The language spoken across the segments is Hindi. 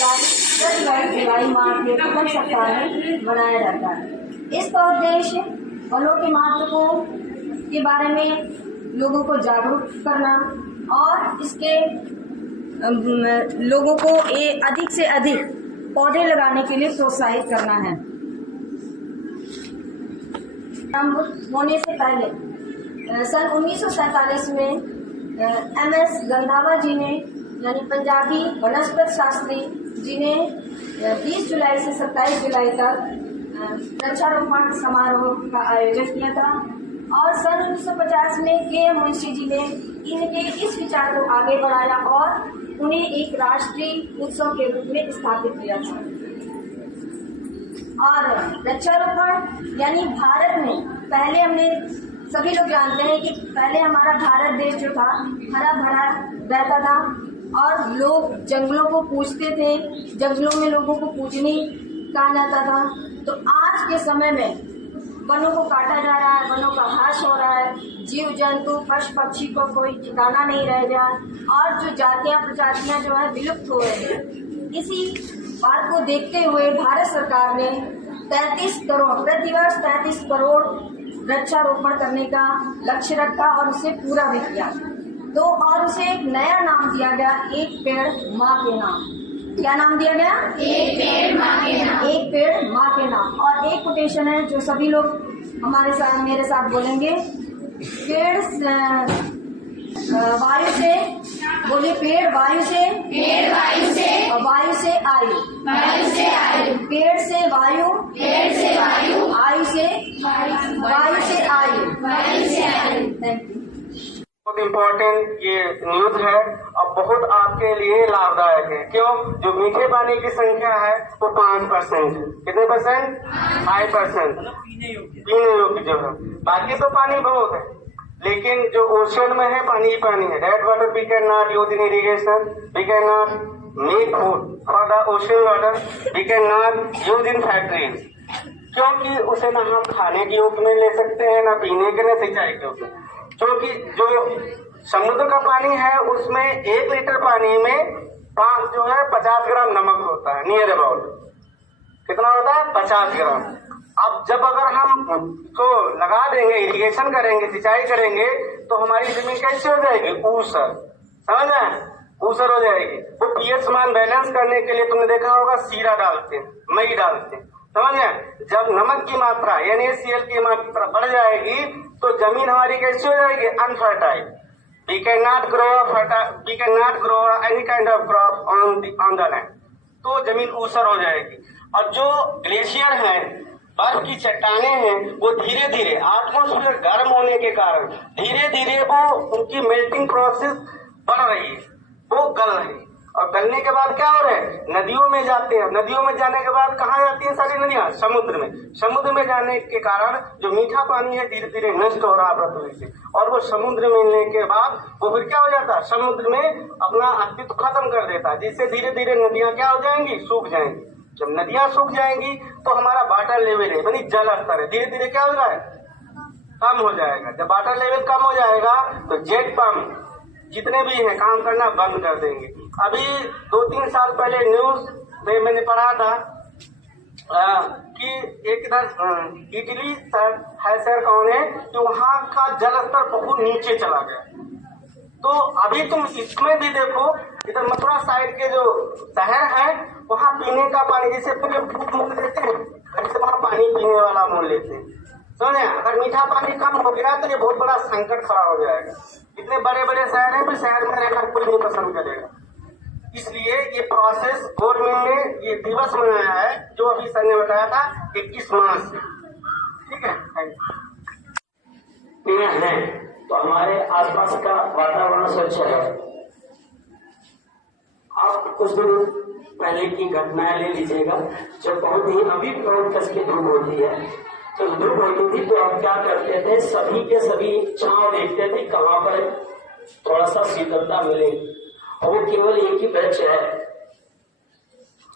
प्रतिवर्ष जुलाई माह के प्रथम सप्ताह में मनाया जाता है। इसका उद्देश्य वनों के महत्व के बारे में लोगों को जागरूक करना और इसके लोगों को अधिक से अधिक पौधे लगाने के लिए प्रोत्साहित करना है। होने से पहले सन 1947 में MS रंधावा जी ने यानी पंजाबी वनस्पति शास्त्री जी ने 20 जुलाई से 27 जुलाई तक वृक्षारोपण समारोह का आयोजन किया था और सन 1950 में KM मुंशी जी ने इनके इस विचार को आगे बढ़ाया और उन्हें एक राष्ट्रीय उत्सव के रूप में स्थापित किया था। और वृक्षारोपण यानी भारत में पहले हमने सभी लोग जानते हैं कि पहले हमारा भारत देश जो था हरा भरा रहता था और लोग जंगलों को पूजते थे, जंगलों में लोगों को पूजनी कहा जाता था। तो आज के समय में वनों को काटा जा रहा है, वनों का ह्रास हो रहा है, जीव जंतु पशु पक्षी को कोई ठिकाना नहीं रह गया और जो जातियां प्रजातियां जो है विलुप्त हो रही है। इसी बात को देखते हुए भारत सरकार ने 33 करोड़ प्रतिवर्ष 33 करोड़ वृक्षारोपण करने का लक्ष्य रखा और उसे पूरा भी किया। तो और उसे एक नया नाम दिया गया, एक पेड़ माँ के नाम। क्या नाम दिया गया? एक पेड़ माँ के नाम। एक पेड़ माँ के नाम। और एक कोटेशन है जो सभी लोग हमारे साथ मेरे साथ बोलेंगे। पेड़ वायु से, बोलिए पेड़ वायु से, पेड़ वायु से, और वायु से आयु, वायु से आयु, पेड़ से वायु, पेड़ से वायु, आयु से वायु से आयु, वायु से आयु। Thank you. बहुत इम्पोर्टेंट ये न्यूज है और बहुत आपके लिए लाभदायक है। क्यों? जो मीठे पानी की संख्या है वो 5% है। कितने परसेंट? 5% पीने योग्य जो है। बाकी तो पानी बहुत है, लेकिन जो ओशन में है पानी ही पानी है। That water we can not use in irrigation, we can not make food for the ocean water, we can not use in factories, क्योंकि उसे ना हम खाने के योग्य में ले सकते हैं, ना पीने के, ना सिंचाई के योग्य। क्योंकि जो समुद्र का पानी है उसमें 1 लीटर पानी में 50 ग्राम नमक होता है, नियर अबाउट। कितना होता है? 50 ग्राम। अब जब अगर हम तो लगा देंगे, इरिगेशन करेंगे, सिंचाई करेंगे, तो हमारी जमीन कैसे हो जाएगी? ऊसर। समझ में? ऊसर हो जाएगी। वो पीएच मान बैलेंस करने के लिए तुमने देखा होगा सीरा डालते हैं, मई डालते हैं। समझ में? जब नमक की मात्रा NaCl की मात्रा बढ़ जाएगी तो जमीन हमारी कैसी हो जाएगी? Unfertile. We can not grow any kind of crop on the land. तो जमीन ऊसर हो जाएगी। और जो ग्लेशियर है, बर्फ की चट्टानें हैं, वो धीरे धीरे एटमॉस्फेयर गर्म होने के कारण धीरे धीरे वो उनकी मेल्टिंग प्रोसेस बढ़ रही है, वो गल रही है। और गलने के बाद क्या हो रहा है? नदियों में जाते हैं। नदियों में जाने के बाद कहाँ जाती है सारी नदियां? समुद्र में। समुद्र में जाने के कारण जो मीठा पानी है धीरे धीरे नष्ट हो रहा है पृथ्वी से, और वो समुद्र में मिलने के बाद वो फिर क्या हो जाता है? समुद्र में अपना अस्तित्व खत्म कर देता है, जिससे धीरे धीरे नदियां क्या हो जाएंगी? सूख जाएंगी। जब नदियां सूख जाएंगी तो हमारा वाटर लेवल है, यानी जल स्तर है, धीरे धीरे क्या हो जाएगा? कम हो जाएगा। जब वाटर लेवल कम हो जाएगा तो जेट पंप जितने भी हैं काम करना बंद कर देंगे। अभी 2-3 साल पहले न्यूज में मैंने पढ़ा था कि एक इधर इटली है शहर कौन है कि वहाँ का जल स्तर बहुत नीचे चला गया। तो अभी तुम इसमें भी देखो, इधर मथुरा साइड के जो शहर है वहाँ पीने का पानी जैसे पूरे मोल लेते हैं, वैसे वहाँ पानी पीने वाला मोल लेते हैं। समझे? अगर मीठा पानी कम हो गया तो ये बहुत बड़ा संकट खड़ा हो जाएगा। इतने बड़े बड़े शहर हैं, फिर शहर में रहना कोई नहीं पसंद करेगा। इसलिए ये प्रोसेस गवर्नमेंट ने ये दिवस मनाया है, जो अभी सर ने बताया था 21 मार्च से। ठीक है? पेड़ हैं तो हमारे आसपास का वातावरण स्वच्छ है। आप कुछ दिन पहले की घटनाएं ले लीजिएगा, जब बहुत ही अभी बहुत कस की धूप होती है, तो धूप होती थी तो हम क्या करते थे, सभी के सभी छांव देखते थे कहाँ पर थोड़ा सा शीतलता मिले, और वो केवल एक ही वृक्ष है।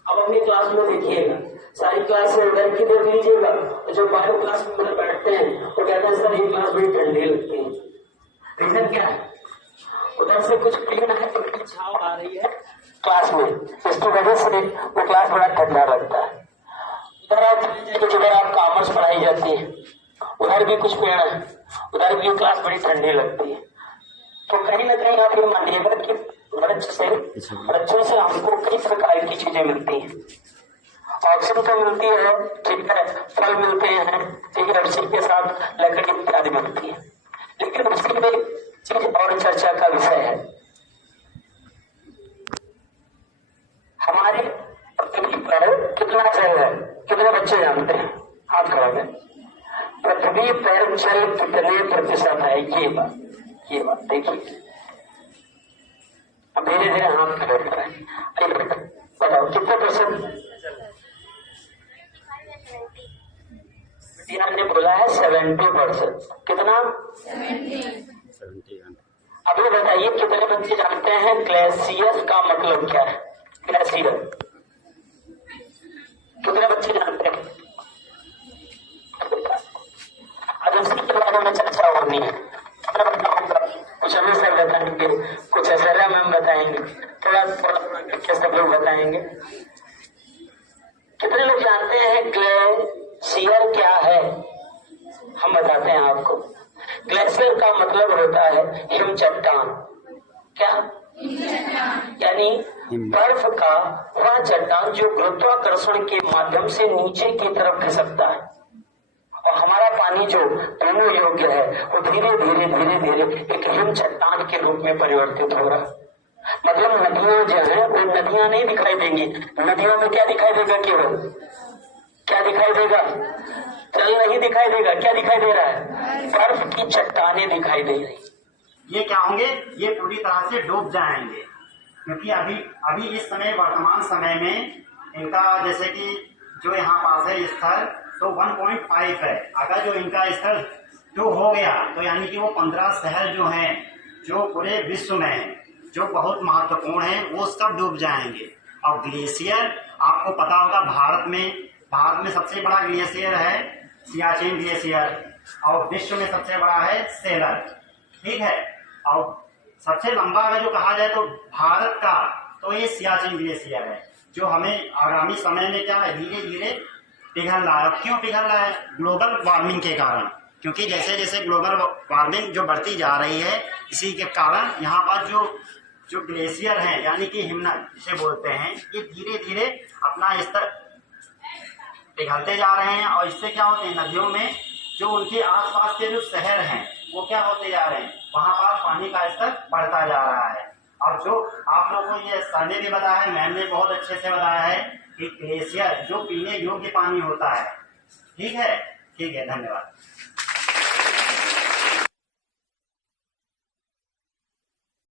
अब अपनी क्लास में देखिएगा, सारी क्लास में बैठ के देख लीजिएगा, तो जब बायो क्लास में उधर बैठते हैं तो कहते हैं सर ये क्लास बड़ी ठंडी लगती है। रीजन क्या है? उधर से कुछ पेड़ है की छाव आ रही है क्लास में, इसकी वजह से वो क्लास बड़ा ठंडा लगता है। जिधर आप कॉमर्स पढ़ाई जाती है उधर भी कुछ पेड़ है, उधर भी क्लास बड़ी ठंडी लगती है। तो कहीं ना कहीं आप ये मानिएगा कि बच्चों से हमको कई प्रकार की चीजें मिलती हैं। ऑक्सीजन तो मिलती है, ठीक है, फल मिलते हैं, ठीक है, उसी के साथ लकड़ी इत्यादि मिलती है। लेकिन उसी में चीज और चर्चा का विषय है। हमारे पृथ्वी पर कितना जल है, कितने बच्चे जानते हैं? हाथ खड़ा करें। पृथ्वी पर जल कितने प्रतिशत है? ये बात देखिए। अब धीरे धीरे हाथ खड़े कराएं, बताओ कितने परसेंट? ने बोला है 70%। कितना? 70। अब ये बताइए कितने बच्चे जानते हैं ग्लेशियर का मतलब क्या है? ग्लेशियर कितने बच्चे जानते हैं? अब उसी के बारे में चर्चा होनी है। कुछ अभी सर बताएंगे, कुछ असरा मैम बताएंगे, थोड़ा करके सब लोग बताएंगे। कितने लोग जानते हैं ग्लेशियर क्या है? हम बताते हैं आपको। ग्लेशियर का मतलब होता है हिम चट्टान। क्या? यानी बर्फ का वह चट्टान जो गुरुत्वाकर्षण के माध्यम से नीचे की तरफ खिसकता है, और हमारा पानी जो पीने योग्य है वो धीरे धीरे धीरे धीरे एक हिम चट्टान के रूप में परिवर्तित हो रहा है। मतलब नदियां जो है वो नदियां नहीं दिखाई देंगी। नदियों में क्या दिखाई देगा? केवल क्या दिखाई देगा? जल नहीं दिखाई देगा। क्या दिखाई दे रहा है? बर्फ की चट्टानें दिखाई दे रही। ये क्या होंगे? ये पूरी तरह से डूब जाएंगे, क्योंकि अभी इस समय वर्तमान समय में इनका जैसे कि जो यहाँ पास है स्तर तो 1.5 है। अगर जो इनका स्तर 2 हो गया तो यानी कि वो 15 शहर जो हैं जो पूरे विश्व में जो बहुत महत्वपूर्ण है वो सब डूब जाएंगे। और ग्लेशियर आपको पता होगा, भारत में सबसे बड़ा ग्लेशियर है सियाचिन ग्लेशियर, और विश्व में सबसे बड़ा है सेलर, ठीक है। और सबसे लंबा अगर जो कहा जाए तो भारत का तो ये सियाचिन ग्लेशियर है, जो हमें आगामी समय में क्या है धीरे धीरे पिघल रहा है। क्यों पिघल रहा है? ग्लोबल वार्मिंग के कारण, क्योंकि जैसे जैसे ग्लोबल वार्मिंग जो बढ़ती जा रही है इसी के कारण यहाँ पर जो ग्लेशियर है यानी कि हिमनद जिसे बोलते हैं, ये धीरे धीरे अपना स्तर पिघलते जा रहे हैं। और इससे क्या होते हैं, नदियों में जो उनके आसपास के जो शहर हैं वो क्या होते जा रहे हैं, वहां पर पानी का स्तर बढ़ता जा रहा है। और जो आप लोगों को ये सर ने भी बताया है, मैम ने बहुत अच्छे से बताया है कि ग्लेशियर जो पीने योग्य पानी होता है, ठीक है, धन्यवाद।